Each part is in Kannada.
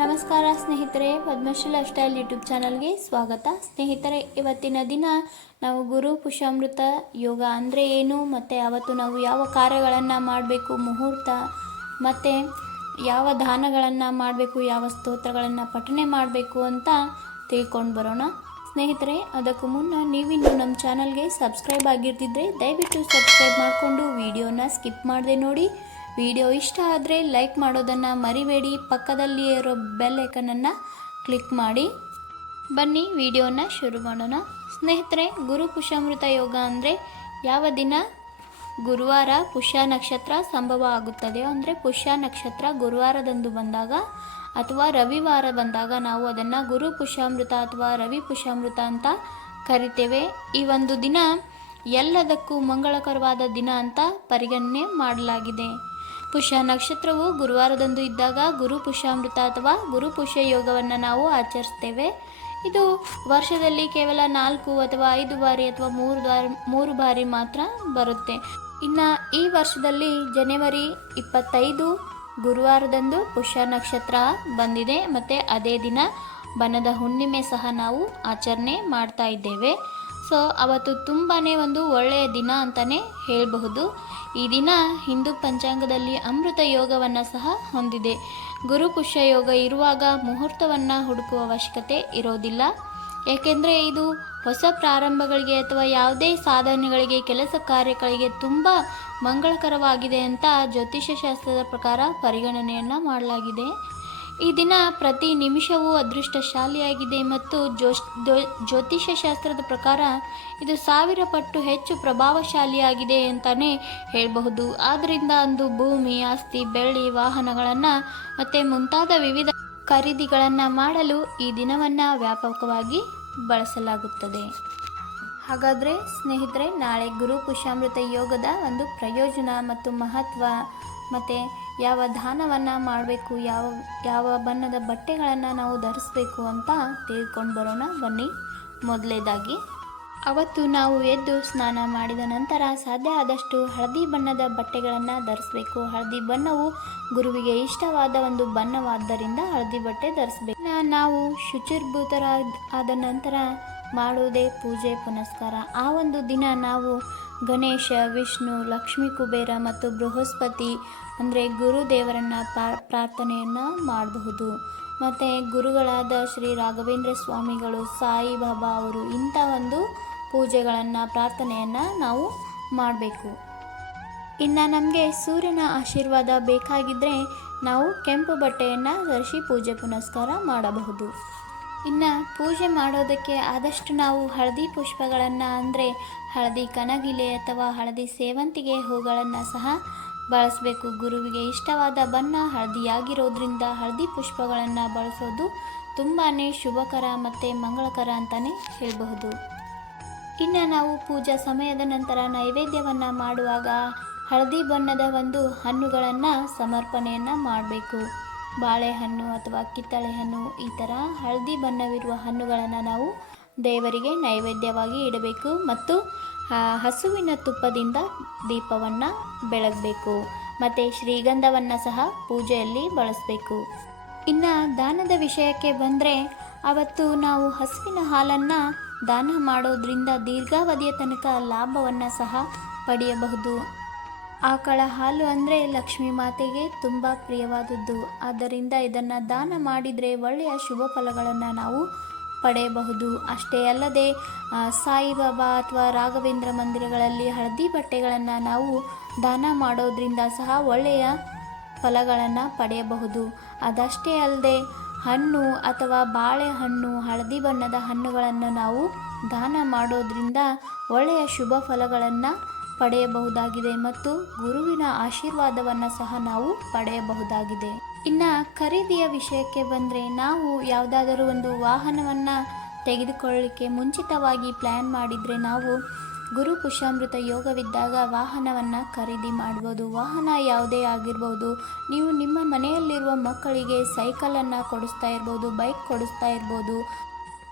ನಮಸ್ಕಾರ ಸ್ನೇಹಿತರೆ ಪದ್ಮಶ್ರೀ ಲೈಫ್ ಸ್ಟೈಲ್ ಯೂಟ್ಯೂಬ್ ಚಾನಲ್ಗೆ ಸ್ವಾಗತ. ಸ್ನೇಹಿತರೆ, ಇವತ್ತಿನ ದಿನ ನಾವು ಗುರು ಪುಷಾಮೃತ ಯೋಗ ಅಂದರೆ ಏನು, ಮತ್ತು ಅವತ್ತು ನಾವು ಯಾವ ಕಾರ್ಯಗಳನ್ನು ಮಾಡಬೇಕು, ಮುಹೂರ್ತ, ಮತ್ತು ಯಾವ ದಾನಗಳನ್ನು ಮಾಡಬೇಕು, ಯಾವ ಸ್ತೋತ್ರಗಳನ್ನು ಪಠನೆ ಮಾಡಬೇಕು ಅಂತ ತಿಳ್ಕೊಂಡು ಬರೋಣ. ಸ್ನೇಹಿತರೆ, ಅದಕ್ಕೂ ಮುನ್ನ ನೀವಿನ್ನು ನಮ್ಮ ಚಾನಲ್ಗೆ ಸಬ್ಸ್ಕ್ರೈಬ್ ಆಗಿರ್ತಿದ್ರೆ ದಯವಿಟ್ಟು ಸಬ್ಸ್ಕ್ರೈಬ್ ಮಾಡಿಕೊಂಡು ವಿಡಿಯೋನ ಸ್ಕಿಪ್ ಮಾಡದೆ ನೋಡಿ. ವಿಡಿಯೋ ಇಷ್ಟ ಆದರೆ ಲೈಕ್ ಮಾಡೋದನ್ನು ಮರಿಬೇಡಿ. ಪಕ್ಕದಲ್ಲಿಯೇ ಇರೋ ಬೆಲ್ ಐಕನನ್ನು ಕ್ಲಿಕ್ ಮಾಡಿ. ಬನ್ನಿ, ವಿಡಿಯೋನ ಶುರು ಮಾಡೋಣ. ಸ್ನೇಹಿತರೆ, ಗುರು ಕುಶಾಮೃತ ಯೋಗ ಅಂದರೆ ಯಾವ ದಿನ? ಗುರುವಾರ ಪುಷ್ಯ ನಕ್ಷತ್ರ ಸಂಭವ ಆಗುತ್ತದೆ. ಅಂದರೆ ಪುಷ್ಯ ನಕ್ಷತ್ರ ಗುರುವಾರದಂದು ಬಂದಾಗ ಅಥವಾ ರವಿವಾರ ಬಂದಾಗ ನಾವು ಅದನ್ನು ಗುರು ಪುಷ್ಯಾಮೃತ ಅಥವಾ ರವಿ ಪುಷ್ಯಾಮೃತ ಅಂತ ಕರಿತೇವೆ. ಈ ಒಂದು ದಿನ ಎಲ್ಲದಕ್ಕೂ ಮಂಗಳಕರವಾದ ದಿನ ಅಂತ ಪರಿಗಣನೆ ಮಾಡಲಾಗಿದೆ. ಪುಷ್ಯ ನಕ್ಷತ್ರವು ಗುರುವಾರದಂದು ಇದ್ದಾಗ ಗುರು ಪುಷ್ಯಾಮೃತ ಅಥವಾ ಗುರು ಪುಷ್ಯ ಯೋಗವನ್ನು ನಾವು ಆಚರಿಸ್ತೇವೆ. ಇದು ವರ್ಷದಲ್ಲಿ ಕೇವಲ ನಾಲ್ಕು ಅಥವಾ ಐದು ಬಾರಿ ಅಥವಾ ಮೂರು ಬಾರಿ ಮೂರು ಬಾರಿ ಮಾತ್ರ ಬರುತ್ತೆ. ಇನ್ನು ಈ ವರ್ಷದಲ್ಲಿ ಜನವರಿ ಇಪ್ಪತ್ತೈದು, ಗುರುವಾರದಂದು ಪುಷ್ಯ ನಕ್ಷತ್ರ ಬಂದಿದೆ. ಮತ್ತು ಅದೇ ದಿನ ಬನದ ಹುಣ್ಣಿಮೆ ಸಹ ನಾವು ಆಚರಣೆ ಮಾಡ್ತಾ ಇದ್ದೇವೆ. ಸೊ ಅವತ್ತು ತುಂಬಾ ಒಂದು ಒಳ್ಳೆಯ ದಿನ ಅಂತಲೇ ಹೇಳಬಹುದು. ಈ ದಿನ ಹಿಂದೂ ಪಂಚಾಂಗದಲ್ಲಿ ಅಮೃತ ಯೋಗವನ್ನು ಸಹ ಹೊಂದಿದೆ. ಗುರು ಯೋಗ ಇರುವಾಗ ಮುಹೂರ್ತವನ್ನು ಹುಡುಕುವ ಅವಶ್ಯಕತೆ ಇರೋದಿಲ್ಲ. ಏಕೆಂದರೆ ಇದು ಹೊಸ ಪ್ರಾರಂಭಗಳಿಗೆ ಅಥವಾ ಯಾವುದೇ ಸಾಧನೆಗಳಿಗೆ, ಕೆಲಸ ಕಾರ್ಯಗಳಿಗೆ ತುಂಬ ಮಂಗಳಕರವಾಗಿದೆ ಅಂತ ಜ್ಯೋತಿಷ್ಯ ಶಾಸ್ತ್ರದ ಪ್ರಕಾರ ಪರಿಗಣನೆಯನ್ನು ಮಾಡಲಾಗಿದೆ. ಈ ದಿನ ಪ್ರತಿ ನಿಮಿಷವೂ ಅದೃಷ್ಟಶಾಲಿಯಾಗಿದೆ ಮತ್ತು ಜ್ಯೋತಿಷ್ಯ ಶಾಸ್ತ್ರದ ಪ್ರಕಾರ ಇದು ಸಾವಿರ ಪಟ್ಟು ಹೆಚ್ಚು ಪ್ರಭಾವಶಾಲಿಯಾಗಿದೆ ಅಂತಲೇ ಹೇಳಬಹುದು. ಆದ್ದರಿಂದ ಅಂದು ಭೂಮಿ, ಆಸ್ತಿ, ಬೆಳ್ಳಿ, ವಾಹನಗಳನ್ನು ಮತ್ತು ಮುಂತಾದ ವಿವಿಧ ಖರೀದಿಗಳನ್ನು ಮಾಡಲು ಈ ದಿನವನ್ನು ವ್ಯಾಪಕವಾಗಿ ಬಳಸಲಾಗುತ್ತದೆ. ಹಾಗಾದರೆ ಸ್ನೇಹಿತರೆ, ನಾಳೆ ಗುರು ಕುಶಾಮೃತ ಯೋಗದ ಒಂದು ಪ್ರಯೋಜನ ಮತ್ತು ಮಹತ್ವ ಮತ್ತು ಯಾವ ದಾನವನ್ನು ಮಾಡಬೇಕು, ಯಾವ ಯಾವ ಬಣ್ಣದ ಬಟ್ಟೆಗಳನ್ನು ನಾವು ಧರಿಸ್ಬೇಕು ಅಂತ ತಿಳ್ಕೊಂಡು ಬರೋಣ ಬನ್ನಿ ಮೊದಲೇದಾಗಿ. ಅವತ್ತು ನಾವು ಎದ್ದು ಸ್ನಾನ ಮಾಡಿದ ನಂತರ ಸಾಧ್ಯ ಆದಷ್ಟು ಹಳದಿ ಬಣ್ಣದ ಬಟ್ಟೆಗಳನ್ನು ಧರಿಸಬೇಕು. ಹಳದಿ ಬಣ್ಣವು ಗುರುವಿಗೆ ಇಷ್ಟವಾದ ಒಂದು ಬಣ್ಣವಾದ್ದರಿಂದ ಹಳದಿ ಬಟ್ಟೆ ಧರಿಸಬೇಕು. ನಾವು ಶುಚಿರ್ಭೂತರ ಆದ ನಂತರ ಮಾಡುವುದೇ ಪೂಜೆ ಪುನಸ್ಕಾರ. ಆ ಒಂದು ದಿನ ನಾವು ಗಣೇಶ, ವಿಷ್ಣು, ಲಕ್ಷ್ಮೀ ಕುಬೇರ ಮತ್ತು ಬೃಹಸ್ಪತಿ ಅಂದರೆ ಗುರುದೇವರನ್ನು ಪ್ರಾರ್ಥನೆಯನ್ನು ಮಾಡಬಹುದು. ಮತ್ತು ಗುರುಗಳಾದ ಶ್ರೀ ರಾಘವೇಂದ್ರ ಸ್ವಾಮಿಗಳು ಸಾಯಿಬಾಬಾ ಅವರು ಇಂಥ ಒಂದು ಪೂಜೆಗಳನ್ನು, ಪ್ರಾರ್ಥನೆಯನ್ನು ನಾವು ಮಾಡಬೇಕು. ಇನ್ನು ನಮಗೆ ಸೂರ್ಯನ ಆಶೀರ್ವಾದ ಬೇಕಾಗಿದ್ದರೆ ನಾವು ಕೆಂಪು ಬಟ್ಟೆಯನ್ನು ಧರಿಸಿ ಪೂಜೆ ಪುನಸ್ಕಾರ ಮಾಡಬಹುದು. ಇನ್ನು ಪೂಜೆ ಮಾಡೋದಕ್ಕೆ ಆದಷ್ಟು ನಾವು ಹಳದಿ ಪುಷ್ಪಗಳನ್ನು ಅಂದರೆ ಹಳದಿ ಕನಗಿಲೆ ಅಥವಾ ಹಳದಿ ಸೇವಂತಿಗೆ ಹೂಗಳನ್ನು ಸಹ ಬಳಸಬೇಕು. ಗುರುವಿಗೆ ಇಷ್ಟವಾದ ಬಣ್ಣ ಹಳದಿಯಾಗಿರೋದ್ರಿಂದ ಹಳದಿ ಪುಷ್ಪಗಳನ್ನು ಬಳಸೋದು ತುಂಬಾ ಶುಭಕರ ಮತ್ತು ಮಂಗಳಕರ ಅಂತಲೇ ಹೇಳಬಹುದು. ಇನ್ನು ನಾವು ಪೂಜಾ ಸಮಯದ ನಂತರ ನೈವೇದ್ಯವನ್ನು ಮಾಡುವಾಗ ಹಳದಿ ಬಣ್ಣದ ಒಂದು ಹಣ್ಣುಗಳನ್ನು ಸಮರ್ಪಣೆಯನ್ನು ಮಾಡಬೇಕು. ಬಾಳೆಹಣ್ಣು ಅಥವಾ ಕಿತ್ತಳೆ ಹಣ್ಣು ಈ ಥರ ಹಳದಿ ಬಣ್ಣವಿರುವ ಹಣ್ಣುಗಳನ್ನು ನಾವು ದೇವರಿಗೆ ನೈವೇದ್ಯವಾಗಿ ಇಡಬೇಕು ಮತ್ತು ಹಸುವಿನ ತುಪ್ಪದಿಂದ ದೀಪವನ್ನು ಬೆಳಗಬೇಕು ಮತ್ತು ಶ್ರೀಗಂಧವನ್ನು ಸಹ ಪೂಜೆಯಲ್ಲಿ ಬಳಸಬೇಕು. ಇನ್ನು ದಾನದ ವಿಷಯಕ್ಕೆ ಬಂದರೆ, ಅವತ್ತು ನಾವು ಹಸುವಿನ ಹಾಲನ್ನು ದಾನ ಮಾಡೋದ್ರಿಂದ ದೀರ್ಘಾವಧಿಯ ತನಕ ಲಾಭವನ್ನು ಸಹ ಪಡೆಯಬಹುದು. ಆಕಳ ಹಾಲು ಅಂದರೆ ಲಕ್ಷ್ಮೀ ಮಾತೆಗೆ ತುಂಬ ಪ್ರಿಯವಾದದ್ದು. ಆದ್ದರಿಂದ ಇದನ್ನು ದಾನ ಮಾಡಿದರೆ ಒಳ್ಳೆಯ ಶುಭ ಫಲಗಳನ್ನು ನಾವು ಪಡೆಯಬಹುದು. ಅಷ್ಟೇ ಅಲ್ಲದೆ ಸಾಯಿಬಾಬಾ ಅಥವಾ ರಾಘವೇಂದ್ರ ಮಂದಿರಗಳಲ್ಲಿ ಹಳದಿ ಬಟ್ಟೆಗಳನ್ನು ನಾವು ದಾನ ಮಾಡೋದ್ರಿಂದ ಸಹ ಒಳ್ಳೆಯ ಫಲಗಳನ್ನು ಪಡೆಯಬಹುದು. ಅದಷ್ಟೇ ಅಲ್ಲದೆ, ಹಣ್ಣು ಅಥವಾ ಬಾಳೆಹಣ್ಣು, ಹಳದಿ ಬಣ್ಣದ ಹಣ್ಣುಗಳನ್ನು ನಾವು ದಾನ ಮಾಡೋದ್ರಿಂದ ಒಳ್ಳೆಯ ಶುಭ ಫಲಗಳನ್ನು ಪಡೆಯಬಹುದಾಗಿದೆ ಮತ್ತು ಗುರುವಿನ ಆಶೀರ್ವಾದವನ್ನು ಸಹ ನಾವು ಪಡೆಯಬಹುದಾಗಿದೆ. ಇನ್ನು ಖರೀದಿಯ ವಿಷಯಕ್ಕೆ ಬಂದರೆ ನಾವು ಯಾವುದಾದರೂ ಒಂದು ವಾಹನವನ್ನು ತೆಗೆದುಕೊಳ್ಳಲಿಕ್ಕೆ ಮುಂಚಿತವಾಗಿ ಪ್ಲ್ಯಾನ್ ಮಾಡಿದರೆ ನಾವು ಗುರು ಕುಶಾಮೃತ ಯೋಗವಿದ್ದಾಗ ವಾಹನವನ್ನು ಖರೀದಿ ಮಾಡ್ಬೋದು. ವಾಹನ ಯಾವುದೇ ಆಗಿರ್ಬೋದು. ನೀವು ನಿಮ್ಮ ಮನೆಯಲ್ಲಿರುವ ಮಕ್ಕಳಿಗೆ ಸೈಕಲನ್ನು ಕೊಡಿಸ್ತಾ ಇರ್ಬೋದು ಬೈಕ್ ಕೊಡಿಸ್ತಾ ಇರ್ಬೋದು.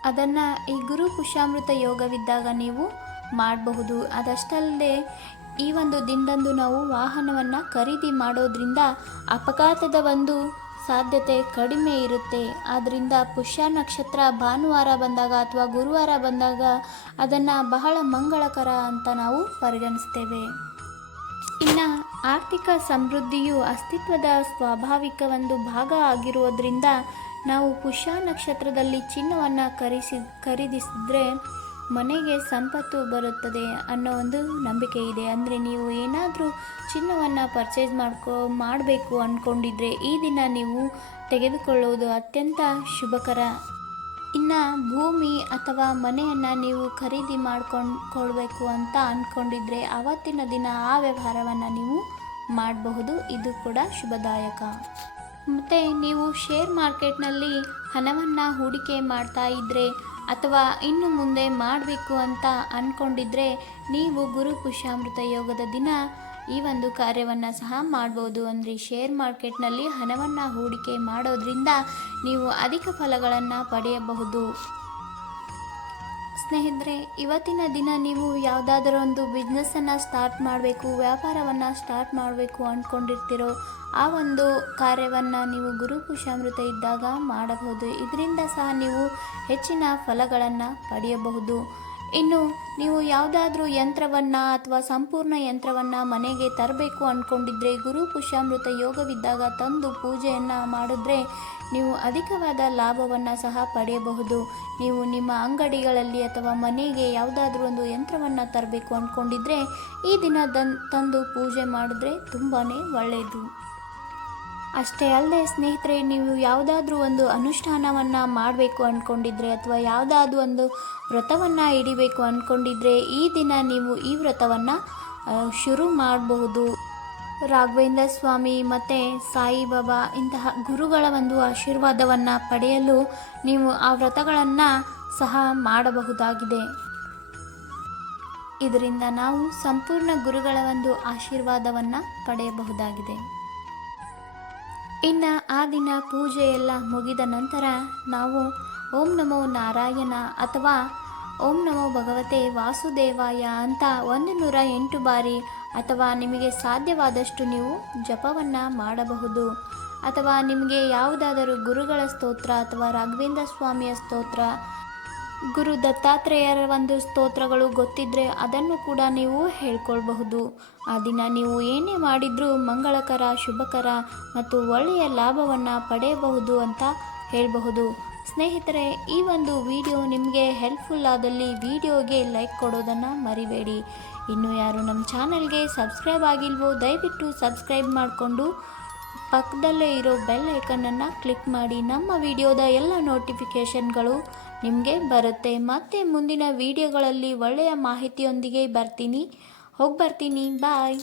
ಅದನ್ನು ಈ ಗುರು ಕುಶಾಮೃತ ಯೋಗವಿದ್ದಾಗ ನೀವು ಮಾಡಬಹುದು. ಅದಷ್ಟಲ್ಲದೆ, ಈ ಒಂದು ದಿನದಂದು ನಾವು ವಾಹನವನ್ನು ಖರೀದಿ ಮಾಡೋದ್ರಿಂದ ಅಪಘಾತದ ಒಂದು ಸಾಧ್ಯತೆ ಕಡಿಮೆ ಇರುತ್ತೆ. ಆದ್ದರಿಂದ ಪುಷ್ಯ ನಕ್ಷತ್ರ ಭಾನುವಾರ ಬಂದಾಗ ಅಥವಾ ಗುರುವಾರ ಬಂದಾಗ ಅದನ್ನು ಬಹಳ ಮಂಗಳಕರ ಅಂತ ನಾವು ಪರಿಗಣಿಸ್ತೇವೆ. ಇನ್ನು ಆರ್ಥಿಕ ಸಮೃದ್ಧಿಯು ಅಸ್ತಿತ್ವದ ಸ್ವಾಭಾವಿಕ ಒಂದು ಭಾಗ ಆಗಿರುವುದರಿಂದ ನಾವು ಪುಷ್ಯ ನಕ್ಷತ್ರದಲ್ಲಿ ಚಿನ್ನವನ್ನು ಖರೀಸಿ ಖರೀದಿಸಿದ್ರೆ ಮನೆಗೆ ಸಂಪತ್ತು ಬರುತ್ತದೆ ಅನ್ನೋ ಒಂದು ನಂಬಿಕೆ ಇದೆ. ಅಂದರೆ ನೀವು ಏನಾದರೂ ಚಿನ್ನವನ್ನು ಪರ್ಚೇಸ್ ಮಾಡ್ಕೊ, ಮಾಡಬೇಕು ಅಂದ್ಕೊಂಡಿದ್ರೆ ಈ ದಿನ ನೀವು ತೆಗೆದುಕೊಳ್ಳುವುದು ಅತ್ಯಂತ ಶುಭಕರ. ಇನ್ನು ಭೂಮಿ ಅಥವಾ ಮನೆಯನ್ನು ನೀವು ಖರೀದಿ ಮಾಡ್ಕೊಂಡ್ಕೊಳ್ಬೇಕು ಅಂತ ಅಂದ್ಕೊಂಡಿದ್ರೆ ಆವತ್ತಿನ ದಿನ ಆ ವ್ಯವಹಾರವನ್ನು ನೀವು ಮಾಡಬಹುದು. ಇದು ಕೂಡ ಶುಭದಾಯಕ. ಮತ್ತು ನೀವು ಶೇರ್ ಮಾರ್ಕೆಟ್ನಲ್ಲಿ ಹಣವನ್ನು ಹೂಡಿಕೆ ಮಾಡ್ತಾ ಇದ್ದರೆ ಅಥವಾ ಇನ್ನು ಮುಂದೆ ಮಾಡಬೇಕು ಅಂತ ಅಂದ್ಕೊಂಡಿದ್ರೆ ನೀವು ಗುರು ಪುಷ್ಯಾಮೃತ ಯೋಗದ ದಿನ ಈ ಒಂದು ಕಾರ್ಯವನ್ನು ಸಹ ಮಾಡ್ಬೋದು. ಅಂದರೆ ಶೇರ್ ಮಾರ್ಕೆಟ್ನಲ್ಲಿ ಹಣವನ್ನು ಹೂಡಿಕೆ ಮಾಡೋದ್ರಿಂದ ನೀವು ಅಧಿಕ ಫಲಗಳನ್ನು ಪಡೆಯಬಹುದು. ಸ್ನೇಹಿತರೆ, ಇವತ್ತಿನ ದಿನ ನೀವು ಯಾವುದಾದ್ರೂ ಒಂದು ಬಿಸ್ನೆಸ್ಸನ್ನು ಸ್ಟಾರ್ಟ್ ಮಾಡಬೇಕು, ವ್ಯಾಪಾರವನ್ನು ಸ್ಟಾರ್ಟ್ ಮಾಡಬೇಕು ಅಂದ್ಕೊಂಡಿರ್ತೀರೋ ಆ ಒಂದು ಕಾರ್ಯವನ್ನು ನೀವು ಗುರು ಪುಷಾಮೃತ ಇದ್ದಾಗ ಮಾಡಬಹುದು. ಇದರಿಂದ ಸಹ ನೀವು ಹೆಚ್ಚಿನ ಫಲಗಳನ್ನು ಪಡೆಯಬಹುದು. ಇನ್ನು ನೀವು ಯಾವುದಾದ್ರೂ ಯಂತ್ರವನ್ನು ಅಥವಾ ಸಂಪೂರ್ಣ ಯಂತ್ರವನ್ನು ಮನೆಗೆ ತರಬೇಕು ಅಂದ್ಕೊಂಡಿದ್ರೆ ಗುರು ಪುಷ್ಯಾಮೃತ ಯೋಗವಿದ್ದಾಗ ತಂದು ಪೂಜೆಯನ್ನು ಮಾಡಿದ್ರೆ ನೀವು ಅಧಿಕವಾದ ಲಾಭವನ್ನು ಸಹ ಪಡೆಯಬಹುದು. ನೀವು ನಿಮ್ಮ ಅಂಗಡಿಗಳಲ್ಲಿ ಅಥವಾ ಮನೆಗೆ ಯಾವುದಾದ್ರೂ ಒಂದು ಯಂತ್ರವನ್ನು ತರಬೇಕು ಅಂದ್ಕೊಂಡಿದ್ರೆ ಈ ದಿನ ತಂದು ಪೂಜೆ ಮಾಡಿದ್ರೆ ತುಂಬಾ ಒಳ್ಳೆಯದು ಅಷ್ಟೇ ಅಲ್ಲದೆ ಸ್ನೇಹಿತರೆ, ನೀವು ಯಾವುದಾದ್ರೂ ಒಂದು ಅನುಷ್ಠಾನವನ್ನು ಮಾಡಬೇಕು ಅಂದ್ಕೊಂಡಿದ್ರೆ ಅಥವಾ ಯಾವುದಾದ್ರೂ ಒಂದು ವ್ರತವನ್ನು ಹಿಡಿಬೇಕು ಅಂದ್ಕೊಂಡಿದ್ರೆ ಈ ದಿನ ನೀವು ಈ ವ್ರತವನ್ನು ಶುರು ಮಾಡಬಹುದು. ರಾಘವೇಂದ್ರ ಸ್ವಾಮಿ ಮತ್ತು ಸಾಯಿಬಾಬಾ ಇಂತಹ ಗುರುಗಳ ಒಂದು ಆಶೀರ್ವಾದವನ್ನು ಪಡೆಯಲು ನೀವು ಆ ವ್ರತಗಳನ್ನು ಸಹ ಮಾಡಬಹುದಾಗಿದೆ. ಇದರಿಂದ ನಾವು ಸಂಪೂರ್ಣ ಗುರುಗಳ ಒಂದು ಆಶೀರ್ವಾದವನ್ನು ಪಡೆಯಬಹುದಾಗಿದೆ. ಇನ್ನು ಆ ದಿನ ಪೂಜೆ ಎಲ್ಲ ಮುಗಿದ ನಂತರ ನಾವು ಓಂ ನಮೋ ನಾರಾಯಣ ಅಥವಾ ಓಂ ನಮೋ ಭಗವತೆ ವಾಸುದೇವಾಯ ಅಂತ ಒಂದು ನೂರ ಎಂಟು ಬಾರಿ ಅಥವಾ ನಿಮಗೆ ಸಾಧ್ಯವಾದಷ್ಟು ನೀವು ಜಪವನ್ನು ಮಾಡಬಹುದು. ಅಥವಾ ನಿಮಗೆ ಯಾವುದಾದರೂ ಗುರುಗಳ ಸ್ತೋತ್ರ ಅಥವಾ ರಾಘವೇಂದ್ರ ಸ್ವಾಮಿಯ ಸ್ತೋತ್ರ ಗುರು ದತ್ತಾತ್ರೇಯರ ಒಂದು ಸ್ತೋತ್ರಗಳು ಗೊತ್ತಿದ್ದರೆ ಅದನ್ನು ಕೂಡ ನೀವು ಹೇಳ್ಕೊಳ್ಬಹುದು. ಆ ದಿನ ನೀವು ಏನೇ ಮಾಡಿದರೂ ಮಂಗಳಕರ, ಶುಭಕರ ಮತ್ತು ಒಳ್ಳೆಯ ಲಾಭವನ್ನು ಪಡೆಯಬಹುದು ಅಂತ ಹೇಳಬಹುದು. ಸ್ನೇಹಿತರೆ, ಈ ಒಂದು ವಿಡಿಯೋ ನಿಮಗೆ ಹೆಲ್ಪ್ಫುಲ್ ಆದಲ್ಲಿ ವಿಡಿಯೋಗೆ ಲೈಕ್ ಕೊಡೋದನ್ನು ಮರಿಬೇಡಿ. ಇನ್ನು ಯಾರು ನಮ್ಮ ಚಾನಲ್ಗೆ ಸಬ್ಸ್ಕ್ರೈಬ್ ಆಗಿಲ್ವೋ, ದಯವಿಟ್ಟು ಸಬ್ಸ್ಕ್ರೈಬ್ ಮಾಡಿಕೊಂಡು ಪಕ್ಕದಲ್ಲೇ ಇರೋ ಬೆಲ್ ಐಕನನ್ನು ಕ್ಲಿಕ್ ಮಾಡಿ ನಮ್ಮ ವಿಡಿಯೋದ ಎಲ್ಲ ನೋಟಿಫಿಕೇಷನ್ಗಳು ನಿಮಗೆ ಬರುತ್ತೆ. ಮತ್ತೆ ಮುಂದಿನ ವಿಡಿಯೋಗಳಲ್ಲಿ ಒಳ್ಳೆಯ ಮಾಹಿತಿಯೊಂದಿಗೆ ಬರ್ತೀನಿ. ಹೋಗಿ ಬರ್ತೀನಿ. ಬಾಯ್